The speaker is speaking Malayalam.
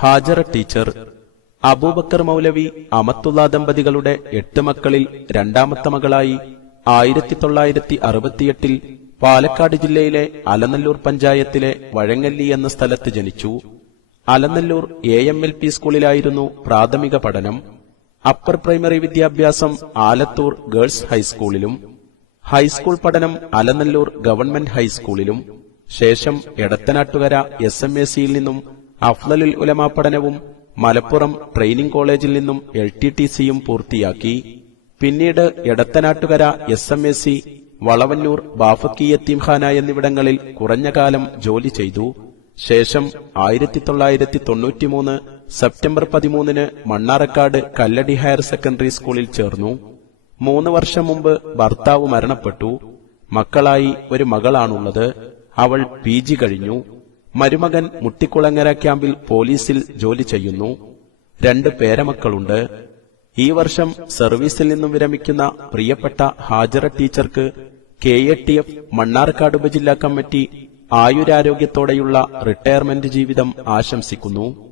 ഹാജറ ടീച്ചർ അബൂബക്കർ മൗലവി അമത്തുള്ള ദമ്പതികളുടെ എട്ട് മക്കളിൽ രണ്ടാമത്തെ മകളായി ആയിരത്തി തൊള്ളായിരത്തി അറുപത്തിയെട്ടിൽ പാലക്കാട് ജില്ലയിലെ അലനല്ലൂർ പഞ്ചായത്തിലെ വഴങ്ങല്ലി എന്ന സ്ഥലത്ത് ജനിച്ചു. Alanallur A M L P സ്കൂളിലായിരുന്നു പ്രാഥമിക പഠനം. അപ്പർ പ്രൈമറി വിദ്യാഭ്യാസം ആലത്തൂർ ഗേൾസ് ഹൈസ്കൂളിലും. ഹൈസ്കൂൾ പഠനം അലനല്ലൂർ ഗവൺമെന്റ് ഹൈസ്കൂളിലും. ശേഷം എടത്തനാട്ടുകര എസ് എം എ സിയിൽ നിന്നും അഫ്ലലുൽ ഉലമ പഠനവും മലപ്പുറം ട്രെയിനിംഗ് കോളേജിൽ നിന്നും എൽ ടി ടി സിയും പൂർത്തിയാക്കി. പിന്നീട് Edathanattukara S M A C Valavannur Bafakhy എന്നിവിടങ്ങളിൽ കുറഞ്ഞ കാലം ജോലി ചെയ്തു. ശേഷം ആയിരത്തി തൊള്ളായിരത്തി തൊണ്ണൂറ്റിമൂന്ന് സെപ്റ്റംബർ പതിമൂന്നിന് മണ്ണാറക്കാട് കല്ലടി ഹയർ സെക്കൻഡറി സ്കൂളിൽ ചേർന്നു. മൂന്ന് വർഷം മുമ്പ് ഭർത്താവ് മരണപ്പെട്ടു. മക്കളായി ഒരു മകളാണുള്ളത്. അവൾ പി ജി കഴിഞ്ഞു. മരുമകൻ മുട്ടിക്കുളങ്ങര ക്യാമ്പിൽ പോലീസിൽ ജോലി ചെയ്യുന്നു. രണ്ട് പേരമക്കളുണ്ട്. ഈ വർഷം സർവീസിൽ നിന്നും വിരമിക്കുന്ന പ്രിയപ്പെട്ട ഹാജറ ടീച്ചർക്ക് K A T F Mannarkkad ഉപജില്ലാ കമ്മിറ്റി ആയുരാരോഗ്യത്തോടെയുള്ള റിട്ടയർമെന്റ് ജീവിതം ആശംസിക്കുന്നു.